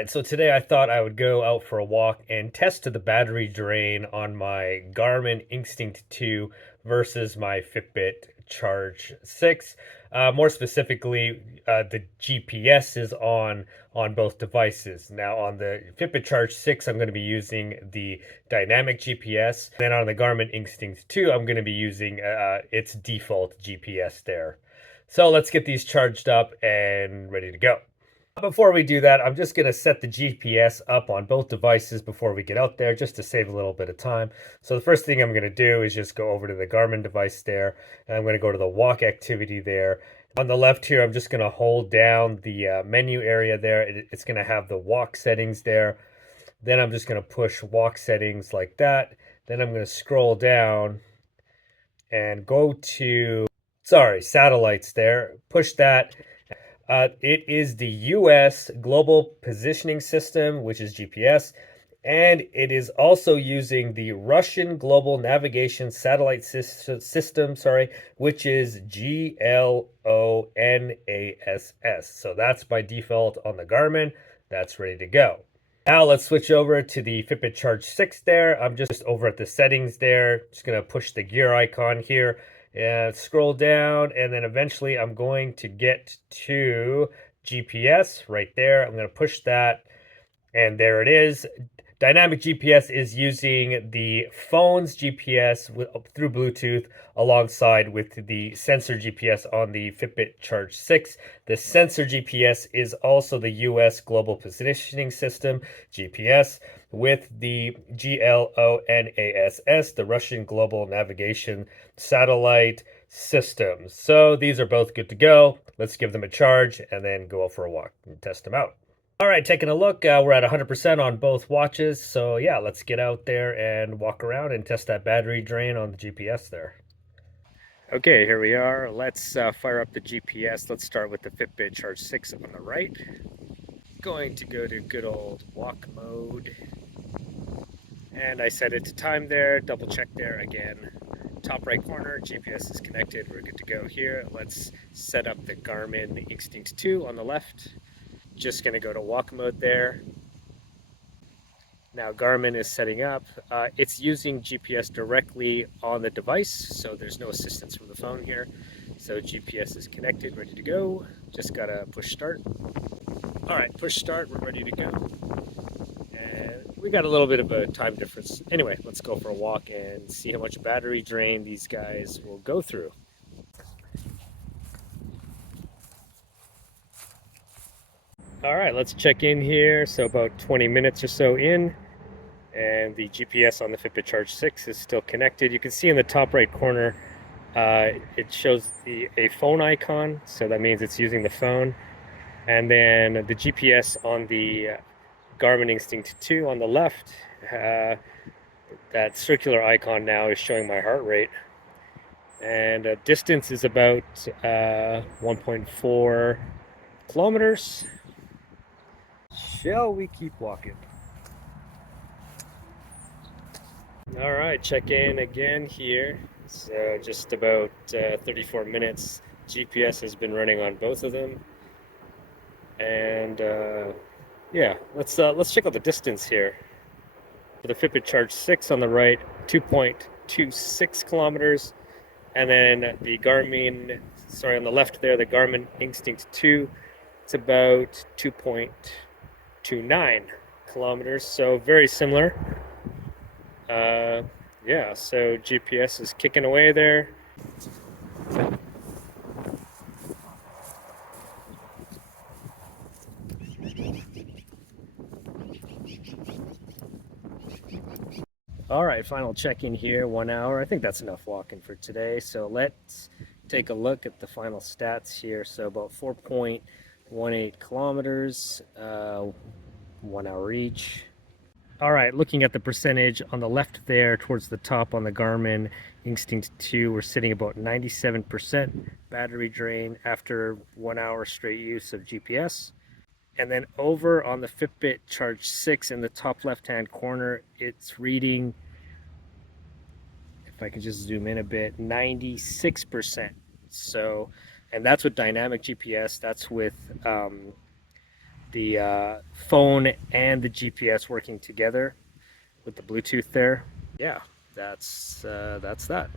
right, so today I thought I would go out for a walk and test the battery drain on my Garmin Instinct 2 versus my Fitbit Charge 6. More specifically, the GPS is on both devices. Now, on the Fitbit Charge 6, I'm going to be using the dynamic GPS. Then on the Garmin Instinct 2, I'm going to be using its default GPS there. So let's get these charged up and ready to go. Before we do that, I'm just going to set the GPS up on both devices before we get out there, just to save a little bit of time. So the first thing I'm going to do is just go over to the Garmin device there, and I'm going to go to the walk activity there. On the left here, I'm just going to hold down the menu area there. It's going to have the walk settings there. Then I'm just going to push walk settings like that. Then I'm going to scroll down and go to, satellites there. Push that. It is the US Global Positioning System, which is GPS, and it is also using the Russian Global Navigation Satellite System, which is GLONASS. So that's by default on the Garmin. That's ready to go. Now let's switch over to the Fitbit Charge 6 there. I'm just over at the settings there. Just going to push the gear icon here and scroll down, and then eventually I'm going to get to GPS right there. I'm going to push that, and there it is. Dynamic GPS is using the phone's GPS through Bluetooth alongside with the sensor GPS on the Fitbit Charge 6. The sensor GPS is also the US Global Positioning System GPS with the GLONASS, the Russian Global Navigation Satellite System. So these are both good to go. Let's give them a charge and then go out for a walk and test them out. All right, taking a look, we're at 100% on both watches. So yeah, let's get out there and walk around and test that battery drain on the GPS there. Okay, here we are. Let's fire up the GPS. Let's start with the Fitbit Charge 6 on the right. Going to go to good old walk mode. And I set it to time there, double check there again. Top right corner, GPS is connected. We're good to go here. Let's set up the Garmin Instinct 2 on the left. Just going to go to walk mode there. Now Garmin is setting up. It's using GPS directly on the device, so there's no assistance from the phone here. So GPS is connected, ready to go. Just gotta push start. All right, push start, we're ready to go. And we got a little bit of a time difference. Anyway, let's go for a walk and see how much battery drain these guys will go through. All right, let's check in here. So about 20 minutes or so in, and the GPS on the Fitbit Charge 6 is still connected. You can see in the top right corner, it shows a phone icon. So that means it's using the phone. And then the GPS on the Garmin Instinct 2 on the left, that circular icon now is showing my heart rate. And distance is about 1.4 kilometers. Shall we keep walking? All right, check in again here. So just about 34 minutes. GPS has been running on both of them. And yeah, let's check out the distance here. For the Fitbit Charge 6 on the right, 2.26 kilometers. And then the Garmin, on the left there, the Garmin Instinct 2, it's about 2.29 kilometers. So very similar. Yeah, so GPS is kicking away there. All right, final check-in here, 1 hour. I think that's enough walking for today. So let's take a look at the final stats here. So about 4.18 kilometers, 1 hour each. All right, looking at the percentage on the left there towards the top on the Garmin Instinct 2, we're sitting about 97% battery drain after 1 hour straight use of GPS. And then over on the Fitbit Charge 6 in the top left-hand corner, it's reading, if I can just zoom in a bit, 96%. So, and that's with dynamic GPS. That's with the phone and the GPS working together with the Bluetooth there. Yeah, that's that.